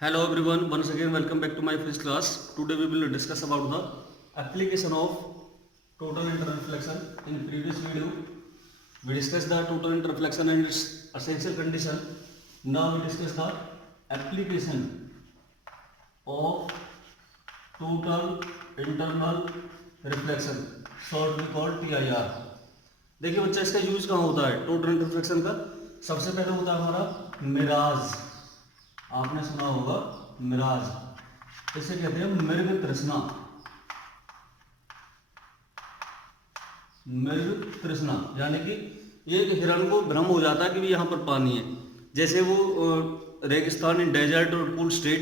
Hello everyone, once again welcome back to my first class. Today we will discuss about the application of total interreflection. In previous video, we discussed the total interreflection and its essential condition. Now we discuss the application of total internal reflection, short we call TIR. देखिए बच्चा इसका use कहाँ होता है total इंटरफेक्शन का। सबसे पहले होता है हमारा मिराज, आपने सुना होगा मिराज, इसे कहते हैं मृग तृष्णा। मृग तृष्णा यानी कि एक हिरण को भ्रम हो जाता है कि भी यहाँ पर पानी है। जैसे वो रेगिस्तान इन डेजर्ट और कूल स्टेट,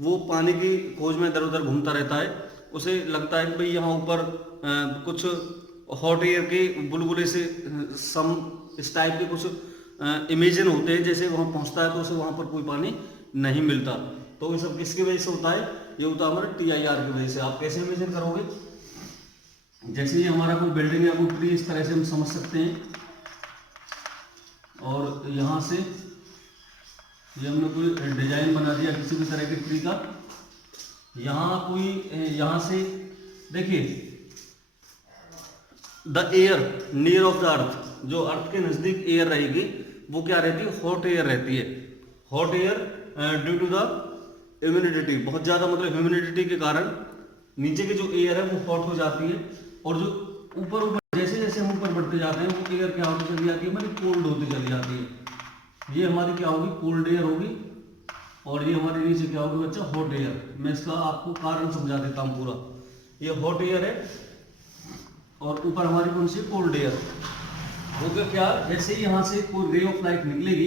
वो पानी की खोज में इधर उधर घूमता रहता है। उसे लगता है कि भाई यहाँ ऊपर कुछ हॉट एयर के बुलबुले से सम इस टाइप के कुछ इमेजिन होते हैं। जैसे वहाँ पहुँचता है तो उसे वहाँ पर कोई पानी नहीं मिलता। तो ये सब किसकी वजह से होता है? ये होता है हमारा TIR की वजह से। आप कैसे इमेजिन करोगे? जैसे ये हमारा कोई बिल्डिंग या कोई ट्री, इस तरह से हम समझ सकते हैं। और यहाँ से ये हमने कोई डिजाइन बना दिया किसी भी तरह के ट्री का। यहाँ से देखिए the air near of the earth, जो अर्थ के नजदीक एयर रहेगी वो क्या रहती है? हॉट एयर रहती है। Hot air due to the humidity, बहुत ज्यादा मतलब ह्यूमिडिटी के कारण नीचे की जो एयर है वो हॉट हो जाती है। और जो ऊपर ऊपर जैसे जैसे हम ऊपर बढ़ते जाते हैं वो एयर क्या होती चली जाती है? हमारी कोल्ड होती चली जाती है। ये हमारी क्या होगी? कोल्ड एयर होगी। और ये हमारे नीचे क्या होगी बच्चा? Hot air. मैं इसका आपको कारण समझा देता हूँ पूरा। ये हॉट एयर है और ऊपर हमारी कौन सी? Cold air. होगा क्या? जैसे ही यहाँ से कोई रे ऑफ लाइट निकलेगी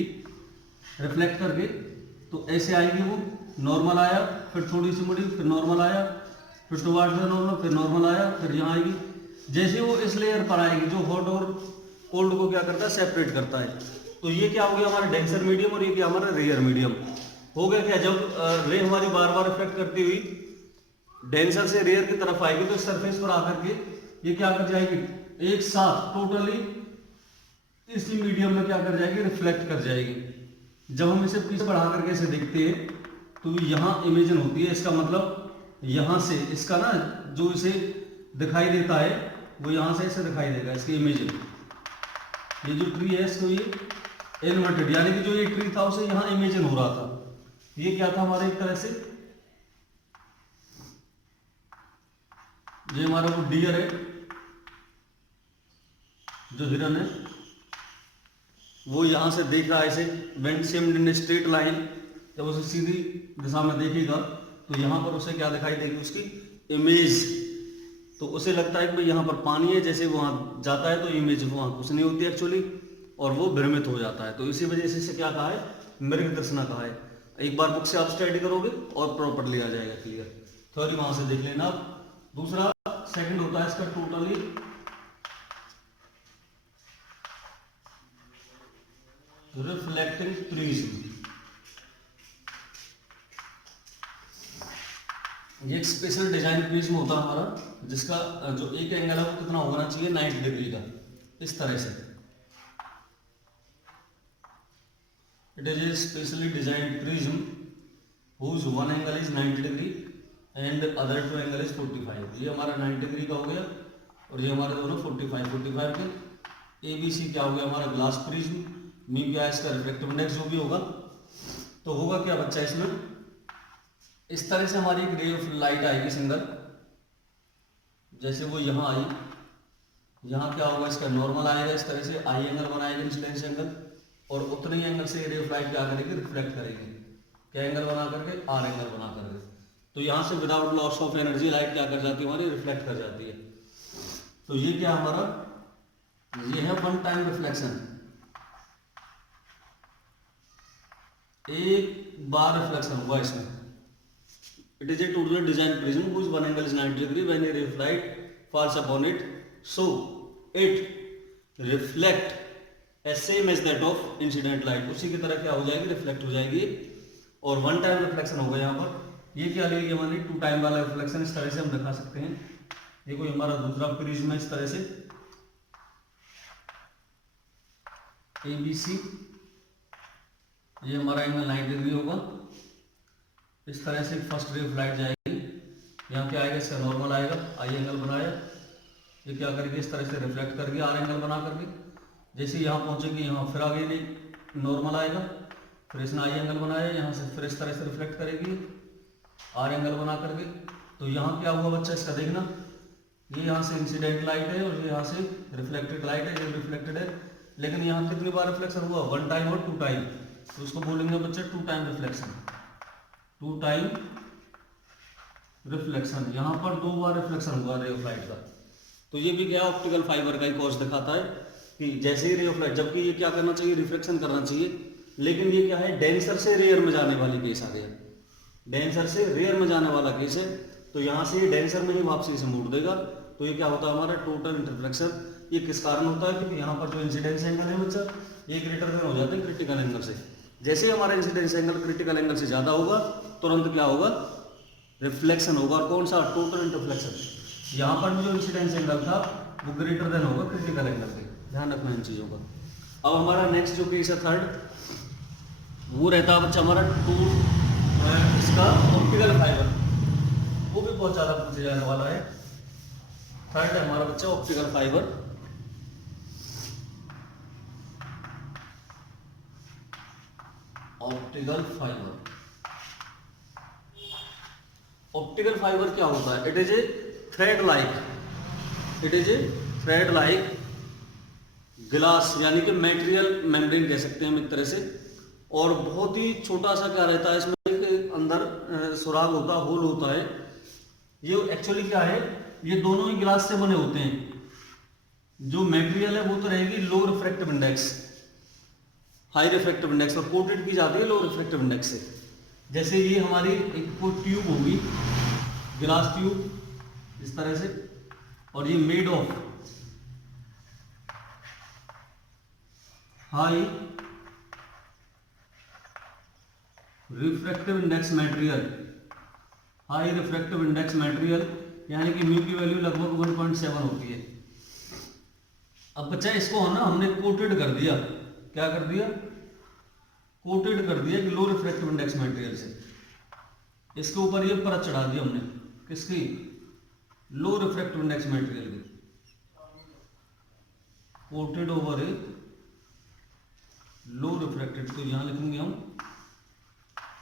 रिफ्लेक्ट करके, तो ऐसे आएगी, वो नॉर्मल आया, फिर थोड़ी सी मुड़ी, फिर नॉर्मल आया, फिर टुवार्ड्स द नॉर्मल, फिर नॉर्मल आया, फिर यहाँ आएगी। जैसे वो इस लेयर पर आएगी जो हॉट और कोल्ड को क्या करता है? सेपरेट करता है। तो ये क्या हो गया? हमारा डेंसर मीडियम, और ये क्या? हमारा रेयर मीडियम हो गया। क्या जब रे हमारी बार बार इफेक्ट करती हुई डेंसर से रेयर की तरफ आएगी तो इस सरफेस पर आकर के ये क्या कर जाएगी? एक साथ टोटली इसी मीडियम में क्या कर जाएगी? रिफ्लेक्ट कर जाएगी। जब हम इसे पीछे बढ़ा करके इसे देखते हैं तो यहाँ इमेजिन होती है। इसका मतलब यहाँ से इसका ना जो इसे दिखाई देता है वो यहाँ से इसे दिखाई देगा, इसकी इमेजिन। ये जो ट्री है इसको ये इन्वर्टेड, यानी कि जो ये ट्री था उसे यहाँ इमेजिन हो रहा था। ये क्या था हमारा? एक तरह से ये हमारा वो डियर है, जो हिरन है, वो यहाँ से देख रहा है इसे वेंट सेम्ड इन स्ट्रेट लाइन। जब उसे सीधी दिशा में देखेगा तो यहाँ पर उसे क्या दिखाई देगी? उसकी इमेज। तो उसे लगता है कि भाई यहाँ पर पानी है। जैसे वहाँ जाता है तो इमेज वहाँ कुछ नहीं होती एक्चुअली, और वो भ्रमित हो जाता है। तो इसी वजह से इसे क्या कहा है? मृग तृष्णा कहा है। एक बार बुक से आप स्टडी करोगे और प्रॉपरली आ जाएगा क्लियर। थ्योरी वहां से देख लेना आप। दूसरा सेकंड होता है इसका टोटली रिफ्लेक्टिंग प्रिज्म। ये एक स्पेशल डिजाइन प्रिज्म होता है हमारा, जिसका जो एक एंगल है वो कितना होना चाहिए? 90 डिग्री का, इस तरह से। It is a specially designed prism whose one angle is 90 degree and other two angle is 45। ये हमारा 90 डिग्री का हो गया और ये हमारे दोनों 45 के। ABC क्या हो गया? हमारा ग्लास प्रिज्म। मी क्या है? इसका रिफ्लेक्टिव इंडेक्स जो भी होगा। तो होगा क्या बच्चा इसमें? इस तरह से हमारी एक रे ऑफ लाइट आएगी सिंगल। जैसे वो यहाँ आई, यहाँ क्या होगा? इसका नॉर्मल आएगा, इस तरह से आई एंगल बनाएगा, इंसिडेंस एंगल, और उतने ही एंगल से रे ऑफ लाइट क्या करेगी? रिफ्लेक्ट करेगी। क्या एंगल बना करके? R एंगल बना करके। तो यहाँ से without loss of energy light क्या कर जाती है? हमारी रिफ्लेक्ट कर जाती है। तो ये क्या हमारा? ये है वन टाइम रिफ्लेक्शन, एक बार रिफ्लेक्शन हुआ इसमें। It is a total design prism whose one angle is 90 degree when a ray of light falls upon it, so it reflect as same as that of incident light। उसी की तरह क्या हो जाएगी? Reflect हो जाएगी। और वन टाइम रिफ्लेक्शन होगा यहाँ पर। ये क्या लेगी हमारी? टू टाइम वाला रिफ्लेक्शन। इस तरह से हम दिखा सकते हैं। ये कोई हमारा दूसरा प्रिज्म है, इस तरह से ABC। ये हमारा एंगल 90 डिग्री होगा इस तरह से फर्स्ट रे ऑफ लाइट जाएगी, यहाँ क्या आएगा, इसका नॉर्मल आएगा, आई एंगल बनाया, ये क्या करेगी, इस तरह से रिफ्लेक्ट करके आर एंगल बना करके, जैसे यहाँ पहुँचेगी यहाँ फिर आगे नहीं नॉर्मल आएगा, फिर इसने आई एंगल बनाया, यहाँ से फिर इस तरह से रिफ्लेक्ट करेगी आर एंगल बना करके। तो यहाँ क्या हुआ बच्चा, इसका देखना, ये यहाँ से इंसिडेंट लाइट है और ये यहाँ से रिफ्लेक्टेड लाइट है, ये रिफ्लेक्टेड है, लेकिन यहाँ कितनी बार रिफ्लेक्शन हुआ, 1 टाइम और 2 टाइम, तो उसको बोलेंगे बच्चे 2 टाइम रिफ्लेक्शन, 2 टाइम रिफ्लेक्शन। यहाँ पर 2 बार रिफ्लेक्शन हुआ रे ऑफ लाइट का। तो ये भी क्या ऑप्टिकल फाइबर का ही कॉज दिखाता है कि जैसे ही रे ऑफ लाइट, जबकि ये क्या करना चाहिए, रिफ्लेक्शन करना चाहिए, लेकिन ये क्या है, डेंसर से रेयर में जाने वाली केस आ गया, डेंसर से रेयर में जाने वाला केस है, तो यहाँ से ये डेंसर में ही वापसी से मोड़ देगा। तो ये क्या होता है हमारा टोटल इंटरफ्लेक्शन। ये किस कारण होता है, क्योंकि यहाँ पर जो इंसिडेंस एंगल है बच्चा, ये ग्रेटर देन हो जाते हैं क्रिटिकल एंगल से। जैसे ही हमारा इंसिडेंस एंगल क्रिटिकल एंगल से ज़्यादा होगा, तुरंत क्या होगा, रिफ्लेक्शन होगा, और कौन सा, टोटल इंटरफ्लेक्शन। यहाँ पर जो इंसिडेंस एंगल था वो ग्रेटर देन होगा क्रिटिकल एंगल से, ध्यान रखना इन चीज़ों का। अब हमारा नेक्स्ट जो केस है थर्ड, वो रहता है बच्चा हमारा इसका ऑप्टिकल फाइबर, वो भी बहुत ज़्यादा पूछे जाने वाला है। थर्ड है हमारा बच्चा optical fibre. Optical fibre, optical fibre क्या होता है, it is a thread like, it is a thread like glass, यानी कि मेटेरियल मेम्ब्रेन कह सकते हैं हम एक तरह से, और बहुत ही छोटा सा क्या रहता है इसमें, एक अंदर सुराग होता है, होल होता है। ये एक्चुअली क्या है, ये दोनों ही ग्लास से बने होते हैं। जो मटेरियल है वो तो रहेगी low refractive index, high refractive index, और कोटेड की जाती है लो रिफ्रैक्टिव इंडेक्स से। जैसे ये हमारी एक कोई ट्यूब होगी, ग्लास ट्यूब इस तरह से, और ये made of high refractive index material, high refractive index material, यानी कि म्यू की वैल्यू लगभग 1.7 होती है। अब बच्चा इसको है ना, हमने कोटेड कर दिया, क्या कर दिया, कोटेड कर दिया कि लो रिफ्रैक्टिव इंडेक्स मटेरियल से, इसके ऊपर ये परत चढ़ा दी हमने, किसकी, लो रिफ्रैक्टिव इंडेक्स मटेरियल की, कोटेड ओवर ए लो रिफ्रैक्टेड। तो यहां लिखेंगे हम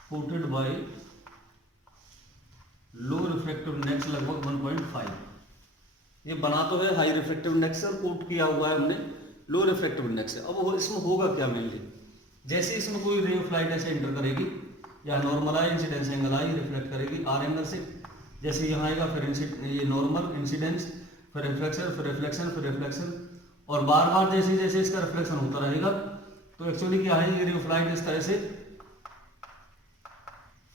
कोटेड बाय लो रिफ्रैक्टिव इंडेक्स लगभग 1.5। ये बना तो है हाई रिफ्रैक्टिव इंडेक्स से, कोट किया हुआ है हमने लो रिफ्रैक्टिव इंडेक्स से। अब इसमें होगा क्या मेनली, जैसे इसमें कोई रे ऑफ लाइट ऐसे एंटर करेगी, या नॉर्मल आई, इंसिडेंस एंगल आई, रिफ्लेक्ट करेगी आर एंगल से, जैसे यहाँ आएगा, फिर ये नॉर्मल इंसिडेंस, फिर रिफ्लेक्शन, फिर रिफ्लेक्शन, फिर रिफ्लेक्शन, और बार बार जैसे जैसे इसका रिफ्लेक्शन होता रहेगा, तो एक्चुअली क्या है, ये रे ऑफ लाइट इस तरह से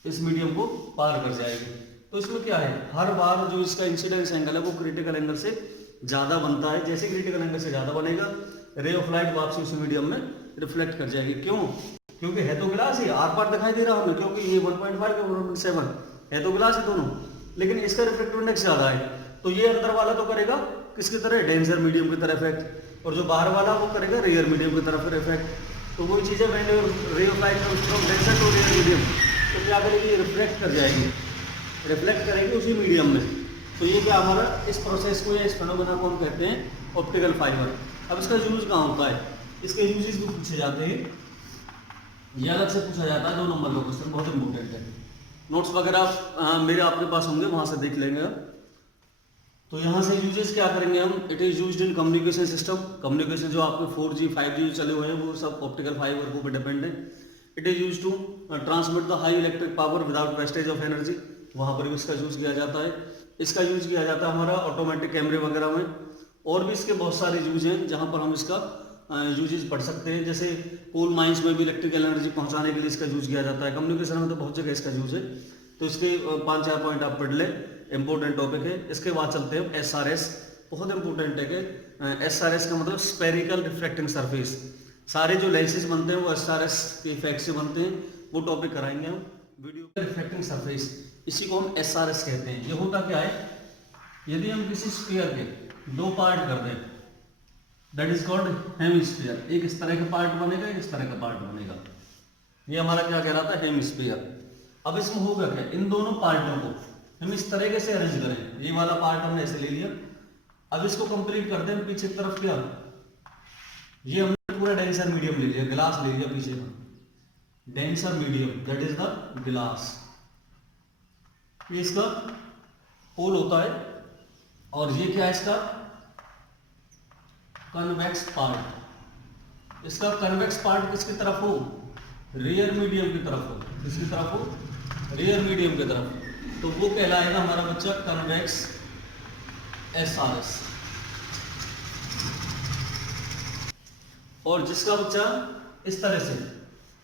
इस मीडियम को पार कर जाएगी। तो इसमें क्या है, हर बार जो इसका इंसिडेंस एंगल है वो क्रिटिकल एंगल से ज्यादा बनता है। जैसे क्रिटिकल एंगल से ज्यादा बनेगा, रे ऑफ लाइट वापसी उस मीडियम में रिफ्लेक्ट कर जाएगी। क्यों, क्योंकि है तो ग्लास ही, आर पार दिखाई दे रहा हमें, क्योंकि ये 1.5 और 1.7 है तो ग्लास है दोनों, लेकिन इसका रिफ्लेक्टिव इंडेक्स ज्यादा है, तो ये अंदर वाला तो करेगा किसकी तरह, डेंसर मीडियम की तरह इफेक्ट, और जो बाहर वाला वो करेगा रेयर मीडियम की तरफ इफेक्ट। तो वही चीज़ है, मैंने ray of light from denser to rare medium, तो क्या करेगी, रिफ्लेक्ट कर जाएगी, रिफ्लेक्ट करेगी उसी मीडियम में। तो ये क्या हमारा इस प्रोसेस को या इस फेनोमेना को हम कहते हैं ऑप्टिकल फाइबर। अब इसका यूज कहाँ होता है, इसके यूजेस भी पूछे जाते हैं, ये अलग से पूछा जाता है, 2 नंबर का क्वेश्चन बहुत इंपॉर्टेंट है। नोट्स वगैरह मेरे आपके पास होंगे, वहां से देख लेंगे आप। तो यहाँ से यूजेस क्या करेंगे हम, it is used in communication system, communication जो आपके 4G 5G चले हुए हैं वो सब ऑप्टिकल फाइबर के ऊपर डिपेंड है। It is use to transmit the high electric power without wastage of energy, वहाँ पर भी इसका यूज किया जाता है। इसका यूज किया जाता है हमारा ऑटोमेटिक कैमरे वगैरह में, और भी इसके बहुत सारे यूज हैं जहाँ पर हम इसका यूजेस पढ़ सकते हैं। जैसे कोल माइंस में भी इलेक्ट्रिकल एनर्जी पहुँचाने के लिए इसका यूज किया जाता है। कम्युनिकेशन में तो बहुत जगह इसका यूज है, तो इसके 5-4 पॉइंट आप पढ़ लें, इंपॉर्टेंट टॉपिक है। इसके बाद चलते हैं SRS, बहुत इंपॉर्टेंट है कि SRS का मतलब स्पेरिकल रिफ्रैक्टिंग सरफेस। सारे जो लेंसेज बनते हैं वो SRS के इफेक्ट से बनते हैं, वो टॉपिक कराएंगे हम वीडियो। रिफ्रैक्टिंग सरफेस, इसी को हम SRS कहते हैं। ये होता क्या है, यदि हम किसी स्फीयर के 2 पार्ट कर दें, दैट इज कॉल्ड हेमिस्फीयर। एक इस तरह का पार्ट बनेगा, एक इस तरह का पार्ट बनेगा, ये हमारा क्या कहलाता है, हेमिस्फीयर। अब इसमें होगा क्या, इन दोनों पार्टों को हम इस तरीके से अरेंज करें, ये वाला पार्ट हमने ऐसे ले लिया, अब इसको कंप्लीट करते हैं पीछे की तरफ क्या, ये हमने पूरा डेंसर मीडियम ले लिया, ग्लास ले लिया पीछे का, denser medium that is the glass, ये इसका पोल होता है, और ये क्या है इसका कन्वेक्स पार्ट, इसका कन्वेक्स पार्ट किसकी तरफ हो, रियर मीडियम की तरफ हो, किसकी तरफ हो, रियर मीडियम की तरफ, तो वो कहलाएगा हमारा बच्चा कन्वेक्स एसआरएस। और जिसका बच्चा इस तरह से,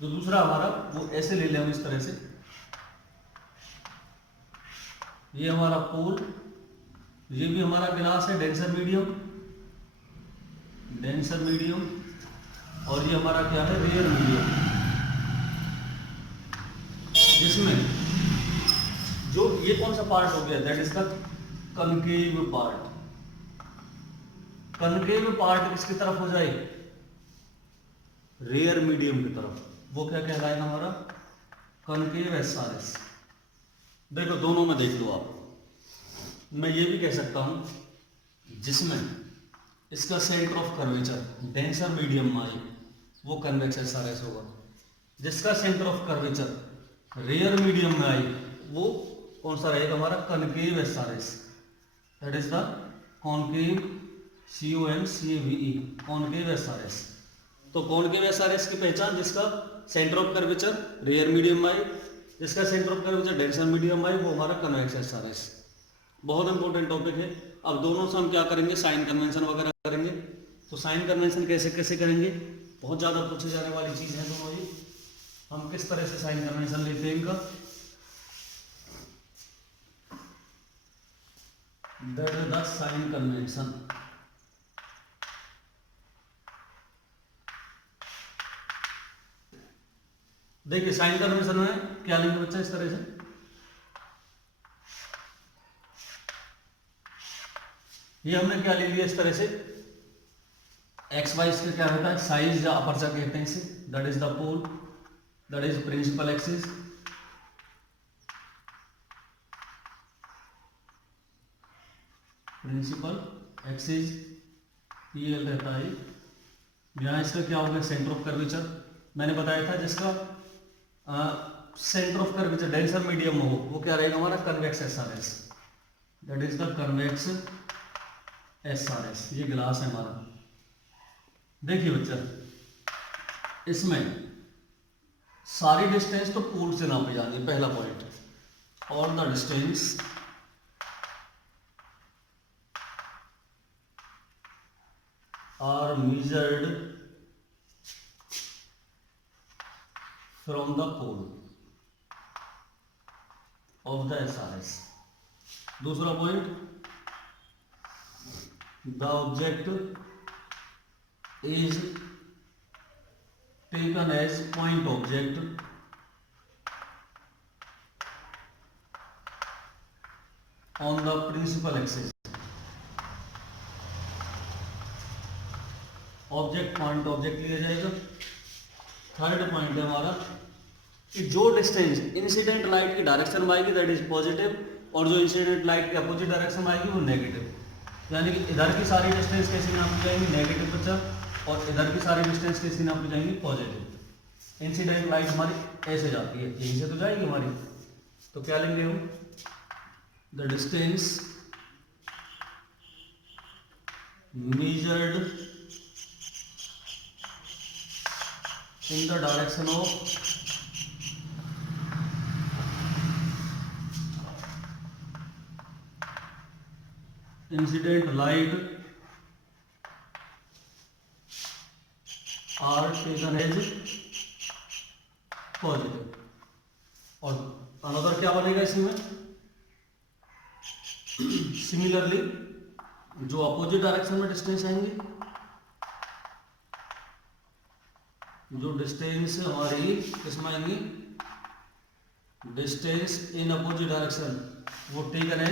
जो दूसरा हमारा वो ऐसे ले लें हम इस तरह से, ये हमारा पोल, ये भी हमारा गिलास है डेंसर मीडियम, डेंसर मीडियम, और ये हमारा क्या है रियर मीडियम, जिसमें जो ये कौन सा पार्ट हो गया that is the concave part, concave part किसकी तरफ हो जाए, रियर मीडियम की तरफ, वो क्या कहलाएगा हमारा कनकेव एसआरएस। देखो दोनों में देख लो आप, मैं ये भी कह सकता हूं जिसमें इसका centre of curvature denser medium में आई वो कन्वेक्स एसआरएस होगा, जिसका centre of curvature rear medium में आई वो कौन सा रहेगा हमारा concave SRS, that is the concave CONCAVE concave SRS. तो कॉनकेव एसआरएस की पहचान, जिसका centre of curvature rear medium में आई, जिसका centre of curvature denser medium में आई, वो हमारा कन्वेक्स एसआरएस। बहुत इंपॉर्टेंट टॉपिक है। अब दोनों से हम क्या करेंगे, साइन कन्वेंशन वगैरह करेंगे। तो साइन कन्वेंशन कैसे कैसे करेंगे, बहुत ज़्यादा पूछे जाने वाली चीज़ है दोनों ही। हम किस तरह से साइन कन्वेंशन लेते हैं इनका, that is the sign convention. देखिए साइन कन्वेंशन में क्या लेंगे बच्चा, इस तरह से ये हमने क्या ले लिया इस तरह से, एक्स वाई इसका क्या होता है साइज या अपर्चर कहते हैं इसे, that is the pole, that is principal axis, principal axis PL रहता है। यहाँ इसका क्या होगा सेंटर ऑफ कर्वेचर, मैंने बताया था जिसका centre of curvature denser medium में हो वो क्या रहेगा हमारा convex SRS, that is the convex SRS. ये ग्लास है हमारा। देखिए बच्चा इसमें सारी डिस्टेंस तो पोल से नापी जाती है, पहला point, all the distance are measured from the pole of the SRS. दूसरा point, the object is taken as point object on the principal axis. Object point object लिया जाएगा। थर्ड पॉइंट है हमारा कि जो डिस्टेंस इंसिडेंट लाइट की direction में आएगी दैट इज पॉजिटिव, और जो इंसिडेंट लाइट के अपोजिट डायरेक्शन में आएगी वो नेगेटिव। यानी कि इधर की सारी डिस्टेंस कैसी नापी जाएंगी नेगेटिव बच्चा, और इधर की सारी डिस्टेंस कैसी नापी जाएंगी पॉजिटिव। इंसिडेंट लाइट हमारी ऐसे जाती है, यहीं से तो जाएगी हमारी, तो क्या लेंगे हम, the distance measured in the direction of incident light are taken as positive। और अनदर क्या बनेगा इसमें, सिमिलरली जो अपोजिट डायरेक्शन में डिस्टेंस आएंगे, जो डिस्टेंस हमारी किसमें आएंगी, डिस्टेंस इन अपोजिट डायरेक्शन वो टेकन है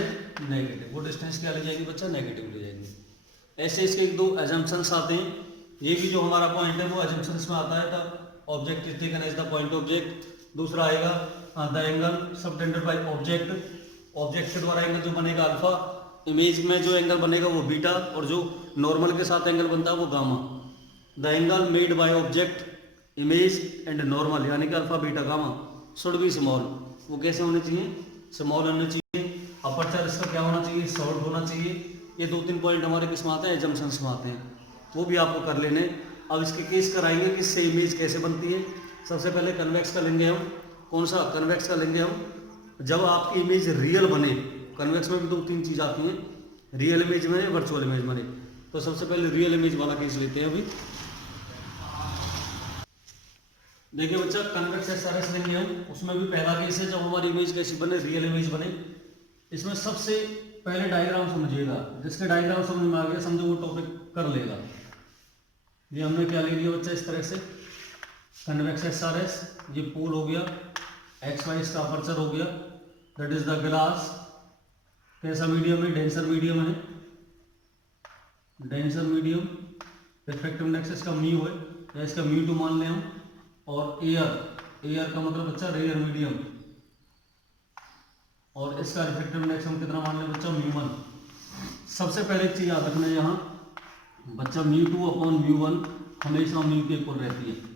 नेगेटिव, वो डिस्टेंस क्या ले जाएंगे बच्चा नेगेटिव ले जाएंगे। ऐसे इसके एक दो एजम्पशंस आते हैं। ये भी जो हमारा पॉइंट है वो एजम्पशंस में आता है, तब object is taken as the point object, दूसरा आएगा the angle subtended by object, object के द्वारा एंगल जो बनेगा अल्फा, इमेज में जो एंगल बनेगा वो बीटा, और जो नॉर्मल के साथ एंगल बनता है वो gamma. The angle made by object, image and normal, यानी कि alpha beta gamma should be small, वो कैसे होने चाहिए, स्मॉल होने चाहिए। अपर्चर इसका क्या होना चाहिए, शॉर्ट होना चाहिए। ये 2-3 पॉइंट हमारे किस में आते हैं, एजम्पशंस में आते हैं, वो भी आपको कर लेने। अब इसके केस कराएंगे कि इससे इमेज कैसे बनती है। सबसे पहले कन्वेक्स का लेंगे हम, कौन सा, कन्वेक्स का लेंगे हम। जब आपकी इमेज रियल बने, कन्वेक्स में भी 2-3 चीज आती हैं, रियल इमेज बने, वर्चुअल इमेज बने। तो सबसे पहले रियल इमेज वाला केस लेते हैं अभी। देखिए बच्चा, कन्वेक्स एसआरएस लेंगे हम, उसमें भी पहला केस है जब हमारी इमेज कैसी बने, रियल इमेज बने। इसमें सबसे पहले डायग्राम समझिएगा, जिसके डायग्राम समझ में आ गया समझो वो टॉपिक कर लेगा। ये हमने क्या ले लिया बच्चा, इस तरह से कन्वेक्स एसआरएस, ये पोल हो गया, एक्स वाई इसका अपर्चर हो गया, दैट इज द ग्लास। कैसा मीडियम है, डेंसर मीडियम है, डेंसर मीडियम। रिफ्रैक्टिव इंडेक्स इसका म्यू है, या इसका म्यू 2 मान लें हम। और एयर, एयर का मतलब बच्चा रेयर मीडियम, और इसका रिफ्रैक्टिव इंडेक्स हम कितना मान लें बच्चा, म्यू 1। सबसे पहले एक चीज याद रखना है यहाँ बच्चा, म्यू 2 अपॉन म्यू 1 हमेशा म्यू के इक्वल रहती है।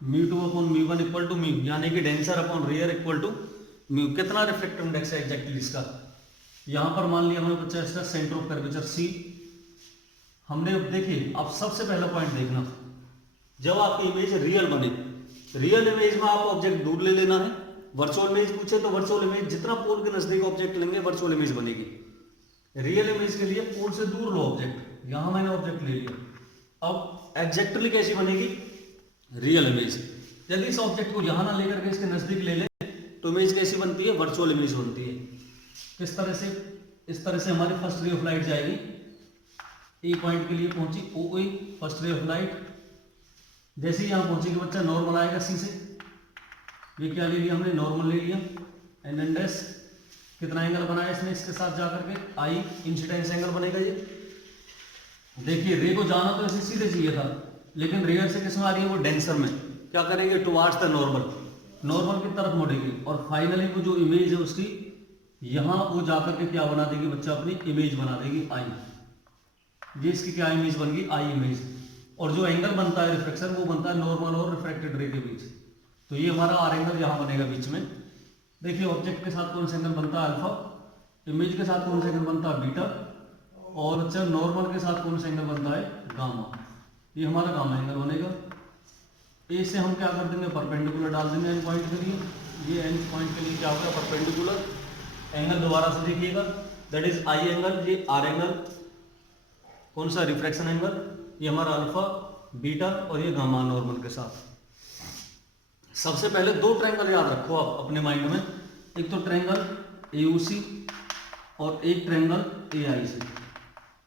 Mu 2 upon mu 1 equal to mu, यानी कि denser upon rare equal to mu. कितना रिफ्रैक्टिव इंडेक्स है एग्जैक्टली इसका, यहाँ पर मान लिया हमने बच्चा इसका सेंटर ऑफ कर्वेचर सी। हमने अब देखिए, अब सबसे पहला पॉइंट देखना, जब आपकी इमेज रियल बने, रियल इमेज में आप ऑब्जेक्ट दूर ले लेना है। वर्चुअल इमेज पूछे तो वर्चुअल इमेज जितना पोल के नजदीक ऑब्जेक्ट लेंगे वर्चुअल इमेज बनेगी। रियल इमेज के लिए पोल से दूर लो ऑब्जेक्ट, यहां मैंने ऑब्जेक्ट ले लिया। अब एग्जैक्टली कैसी बनेगी रियल इमेज, यदि इस ऑब्जेक्ट को यहां ना लेकर के इसके नजदीक ले ले तो इमेज कैसी बनती है, वर्चुअल इमेज बनती है। किस तरह से, इस तरह से हमारी फर्स्ट रे ऑफ लाइट जाएगी, ए पॉइंट के लिए पहुंची ओ ए, फर्स्ट रे ऑफ लाइट। जैसे ही यहां पहुंचेगी बच्चा नॉर्मल आएगा सी से, ये क्या ले लिया हमने, नॉर्मल ले लिया। एन एंड एस, कितना एंगल बनाया इसने इसके साथ जाकर के, आई इंसिडेंस एंगल बनेगा ये। देखिए रे को जाना तो ऐसे सीधे चाहिए था, लेकिन रेयर से किसमें आ रही है, वो डेंसर में। क्या करेंगे, टुवार्ड्स द नॉर्मल, नॉर्मल की तरफ मुड़ेगी, और फाइनली वो जो इमेज है उसकी यहां वो जाकर के क्या बना देगी बच्चा, अपनी इमेज बना देगी आई। ये इसकी क्या इमेज बन गई, आई इमेज। और जो एंगल बनता है रिफ्लेक्शन, वो बनता है नॉर्मल और रिफ्रैक्टेड रे के बीच। तो ये हमारा आर एंगल यहाँ बनेगा बीच में। देखिए ऑब्जेक्ट के साथ कौन सा एंगल बनता है, अल्फा। इमेज के साथ कौन सा एंगल बनता है, बीटा। और बच्चा नॉर्मल के साथ कौन सा एंगल बनता है, गामा। ये हमारा गामा एंगल बनेगा। ए से हम क्या कर देंगे, परपेंडिकुलर डाल देंगे एंड पॉइंट के लिए। ये एंड पॉइंट के लिए क्या होगा, परपेंडिकुलर एंगल। दोबारा से देखिएगा, दैट इज आई एंगल, ये आर एंगल, कौन सा, रिफ्रैक्शन एंगल। ये हमारा अल्फा, बीटा, और ये गामा नॉर्मल के साथ। सबसे पहले 2 ट्रायंगल याद रखो आप अपने माइंड में, एक तो ट्रायंगल AOC और एक ट्रायंगल AIC।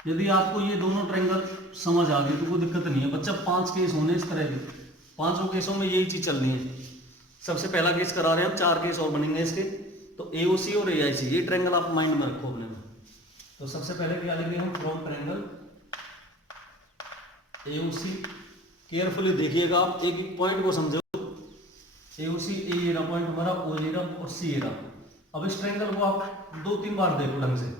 यदि आपको ये दोनों ट्रायंगल समझ आ गए तो कोई दिक्कत नहीं है बच्चा। 5 केस होने इस तरह के, 5 केसों में यही चीज चलनी है। सबसे पहला केस करा रहे हैं हम, 4 केस और बनेंगे इसके। तो AOC और AIC ये ट्रायंगल आप माइंड में रखो अपने में। तो सबसे पहले क्या लेंगे हम, फ्रॉम ट्रायंगल AOC। केयरफुली देखिएगा आप, एक एक पॉइंट को समझो। AOC, ए ये रहा पॉइंट हमारा, O ये रहा और C ये रहा। अब इस ट्रायंगल को आप 2-3 बार देखो ढंग से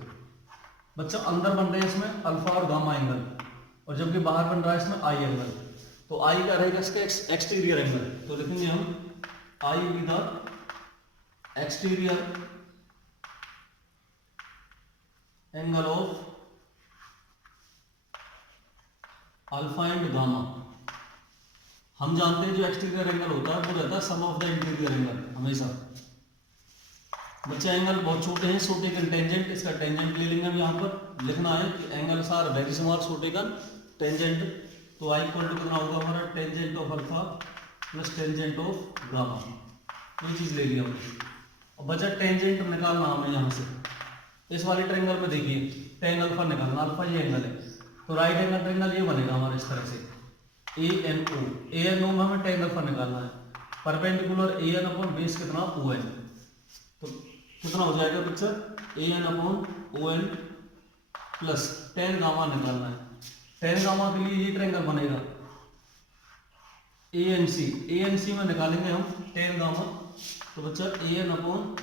बच्चा। अंदर बन रहे हैं इसमें अल्फा और गामा एंगल, और जबकि बाहर बन रहा है इसमें आई एंगल। तो आई क्या रहेगा इसका, एक्सटीरियर एंगल। तो लिखेंगे हम I with the exterior angle of alpha and gamma. हम जानते हैं जो एक्सटीरियर एंगल होता है वो रहता है सम ऑफ द इंटीरियर एंगल हमेशा। बच्चे एंगल बहुत छोटे हैं, छोटे का टेंजेंट, इसका टेंजेंट ले लेंगे हम। यहाँ पर लिखना है कि एंगल्स आर वेरी स्मॉल, छोटे का टेंजेंट। तो आई इक्वल टू कितना होगा हमारा, tangent of alpha plus tangent of gamma. ये चीज ले लिया हमने। और बचा टेंजेंट निकालना हमें यहाँ से। इस वाले ट्रायंगल में देखिए टेन अल्फा निकालना, अल्फा ये एंगल है, तो राइट एंगल ट्रायंगल ये बनेगा हमारा इस तरह से, ANO में हमें टेन अल्फा निकालना है। परपेंडिकुलर AN अपॉन बेस कितना, ON। तो कितना हो जाएगा बच्चा, AN upon ON plus ten gamma निकालना है। टेन गामा के लिए ये ट्रायंगल बनेगा ए एन सी में निकालेंगे हम टेन गामा, तो बच्चा ए एन अपॉन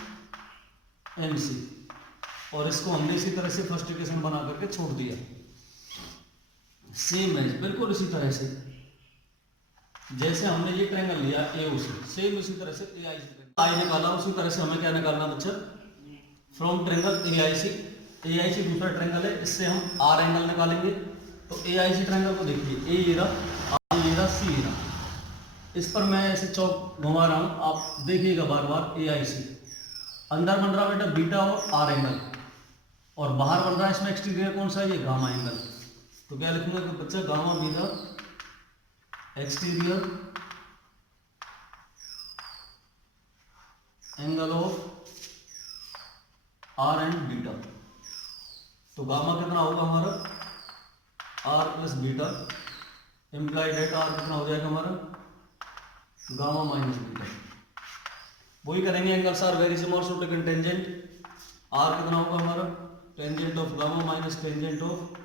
एन सी, और इसको हमने इसी तरह से फर्स्ट इक्वेशन बना करके छोड़ दिया। सेम है बिल्कुल इसी तरह से जैसे हमने ये ट्रायंगल लिया ए ओ सी, सेम इसी तरह से ए आई निकाला, उसी तरह से हमें क्या निकालना बच्चा, फ्रॉम ट्रायंगल ए आई सी दूसरा ट्रायंगल है, इससे हम आर एंगल निकालेंगे। तो ए आई सी ट्रायंगल को देखिए, ए ये रहा, आर ये रहा, सी ये रहा, इस पर मैं ऐसे चौक घुमा रहा हूँ, आप देखिएगा बार बार। ए आई सी अंदर बन रहा बेटा बीटा और आर एंगल, और बाहर बन रहा है इसमें एक्सटीरियर कौन सा है, ये गामा एंगल। तो क्या लिखूंगा कि बच्चा gamma beta exterior angle of R and beta. तो गामा कितना होगा हमारा, R plus beta, implied at R कितना हो जाएगा हमारा, गामा माइनस बीटा। वही करेंगे, angles are very small so taken tangent, R कितना होगा हमारा, tangent of gamma minus tangent of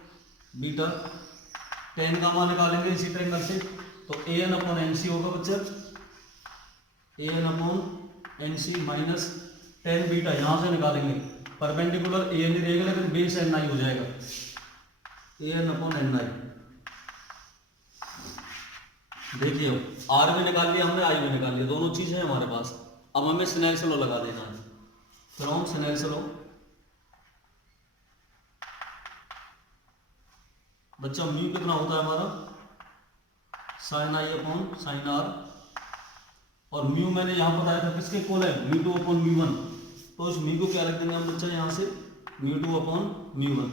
beta. Tan gamma निकालेंगे इसी ट्रायंगल से, तो A N upon N C होगा बच्चा, A N upon N C minus tan beta, यहां से निकालेंगे परपेंडिकुलर ए एन ही रहेगा, लेकिन बेस एन आई हो जाएगा, ए एन अपॉन एन आई। देखिए आर भी निकाल लिया हमने, आई भी निकाल लिया, दोनों चीज है हमारे पास। अब हमें स्नेल्स लॉ लगा देना है, फ्रॉम स्नेल्स लॉ बच्चा म्यू कितना होता है हमारा, sine I upon sine R, और म्यू मैंने यहां बताया था किसके इक्वल है, mu two upon mu one. तो उस म्यू को क्या रख देंगे हम बच्चा यहां से, mu two upon mu one.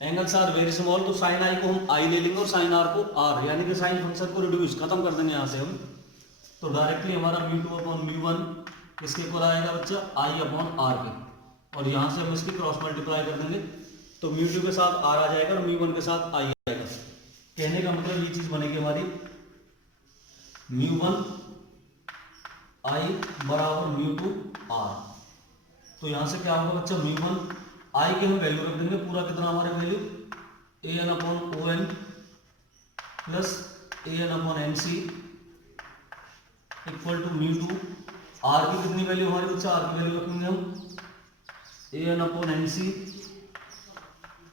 Angles are very small, तो साइन आई को हम आई ले लेंगे और साइन आर को आर, यानी कि साइन फंक्शन को रिड्यूस खत्म कर देंगे यहां से हम। तो डायरेक्टली हमारा mu two upon mu one किसके इक्वल आएगा बच्चा, आई अपॉन आर के, और यहां से हम इसकी क्रॉस मल्टीप्लाई कर देंगे, तो म्यू टू के साथ आर आ जाएगा और म्यू वन के साथ आई आएगा। कहने का मतलब ये चीज बनेगी हमारी, म्यू वन आई बराबर म्यू टू आर। तो यहां से क्या होगा बच्चा, म्यू वन आई के हम वैल्यू रख देंगे, पूरा कितना हमारे value, A N upon O N plus A N upon N C equal to mu two, R की कितनी वैल्यू हमारे बच्चा, आर की वैल्यू रखेंगे हम A N upon N C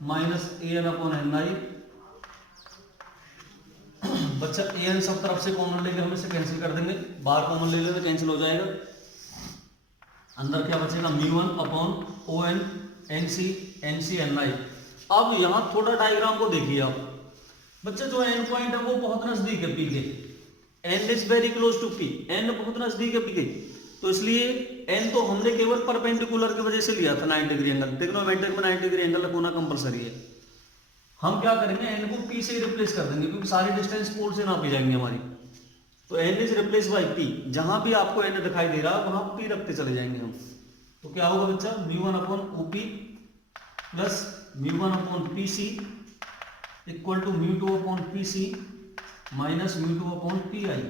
minus A N upon N I. बच्चा A N सब तरफ से कॉमन लेके हम इसे कैंसिल कर देंगे, बाहर कॉमन ले लेंगे कैंसिल हो जाएगा, अंदर क्या बचेगा, mu one upon O N N C N I. अब यहां थोड़ा डायग्राम को देखिए आप बच्चा, जो एन पॉइंट है वो बहुत नजदीक है पी के, N is very close to P, N बहुत नजदीक है पी के, तो इसलिए एन तो हमने केवल परपेंडिकुलर की वजह से लिया था 90 डिग्री एंगल, ट्रिग्नोमेट्रिक में 90 डिग्री एंगल होना कंपलसरी है। हम क्या करेंगे, एन को पी से रिप्लेस कर देंगे, क्योंकि सारी डिस्टेंस पोल से नापी जाएंगे हमारी। तो N is replace by P, जहां भी आपको एन दिखाई दे रहा है वहां पी रखते चले जाएंगे हम। तो क्या होगा बच्चा, mu one upon O P plus mu one upon P C equal to mu two upon P C minus mu two upon P I.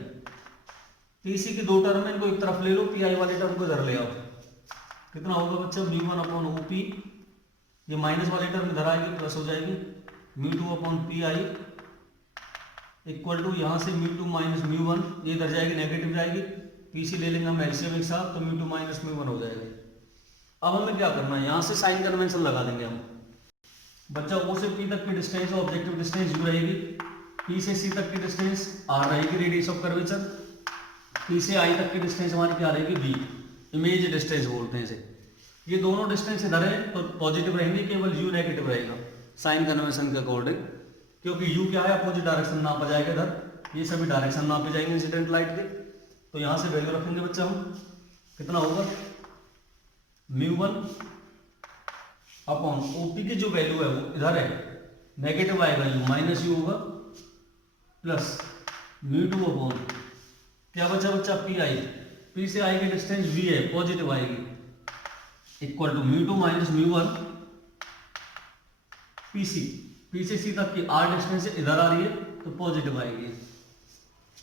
P C की दो टर्म है, इनको एक तरफ ले लो, पी आई वाले टर्म को इधर ले आओ, कितना होगा बच्चा, mu one upon O P, ये माइनस वाले टर्म इधर आएगी प्लस हो जाएगी, mu two upon P I equal to यहां से mu two minus mu one, ये इधर जाएगी नेगेटिव जाएगी, पी सी ले लेंगे हम एलसीएम एक साथ, तो mu two minus mu one हो जाएगा। अब हमें क्या करना है, यहां से साइन कन्वेंशन लगा देंगे हम बच्चा, ओ से पी तक की डिस्टेंस ऑब्जेक्टिव डिस्टेंस यू रहेगी, पी से सी तक की डिस्टेंस आर रहेगी रेडियस ऑफ कर्वेचर, पी से आई तक की डिस्टेंस हमारी क्या रहेगी बी, इमेज डिस्टेंस बोलते हैं इसे। ये दोनों डिस्टेंस इधर है तो पॉजिटिव रहेंगे, केवल यू नेगेटिव रहेगा साइन कन्वेंशन के अकॉर्डिंग, क्योंकि यू क्या है अपोजिट डायरेक्शन नापा जाएगा इधर, ये सभी डायरेक्शन नापे जाएंगे इंसिडेंट लाइट के। तो यहां से वैल्यू रखेंगे बच्चा हम, कितना होगा, म्यू वन अपॉन ओपी की जो वैल्यू है वो इधर है, नेगेटिव आएगा यू, माइनस यू होगा प्लस म्यू टू अपॉन क्या बचा बच्चा, पी आई, पी से आई की डिस्टेंस वी है पॉजिटिव आएगी, equal to mu two minus mu one P C, P से सी तक की आर डिस्टेंस इधर आ रही है तो पॉजिटिव आएगी,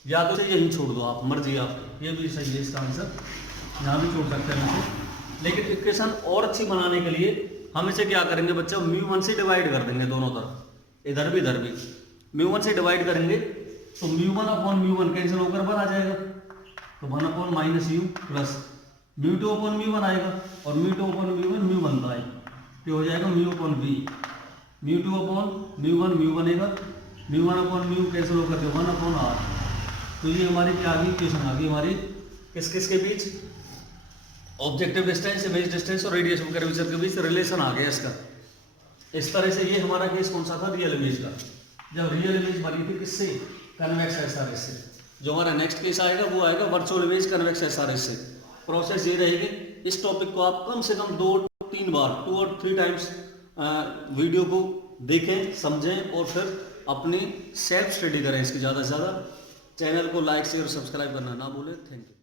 या तो यही छोड़ दो आप, मर्जी आप, ये भी सही है इसका आंसर, यहाँ भी छोड़ सकते हैं इसे। लेकिन इक्वेशन और अच्छी बनाने के लिए हम इसे क्या करेंगे बच्चा, म्यू वन से डिवाइड कर देंगे दोनों तरफ, इधर भी म्यू वन से डिवाइड करेंगे, तो म्यू 1 अपॉन म्यू 1 कैंसिल होकर 1 आ जाएगा, तो 1 upon minus you plus mu 2 upon mu 1 आएगा, और म्यू 2 अपॉन म्यू 1 म्यू 1 का आएगा, तो हो जाएगा mu upon B, mu 2 upon mu 1 बनेगा, म्यू 1 अपॉन म्यू कैंसिल होकर 1 अपॉन आर। तो ये हमारी क्या आ गई इक्वेशन आ गई हमारी किस किस के बीच, ऑब्जेक्टिव डिस्टेंस, इमेज डिस्टेंस और रेडियस ऑफ कर्वेचर के बीच रिलेशन आ गया इसका। इस तरह से ये हमारा केस कौन सा था, रियल इमेज का, जब रियल इमेज बनी थी किससे, कन्वेक्स एसआरएस से। जो हमारा नेक्स्ट केस आएगा वो आएगा वर्चुअल इमेज कन्वेक्स एसआरएस से। प्रोसेस ये रहेगी, इस टॉपिक को आप कम से कम 2-3 बार 2 और 3 टाइम्स वीडियो को देखें, समझें और फिर अपनी सेल्फ स्टडी करें इसकी ज़्यादा से ज़्यादा। चैनल को लाइक शेयर सब्सक्राइब करना ना भूलें। Thank you.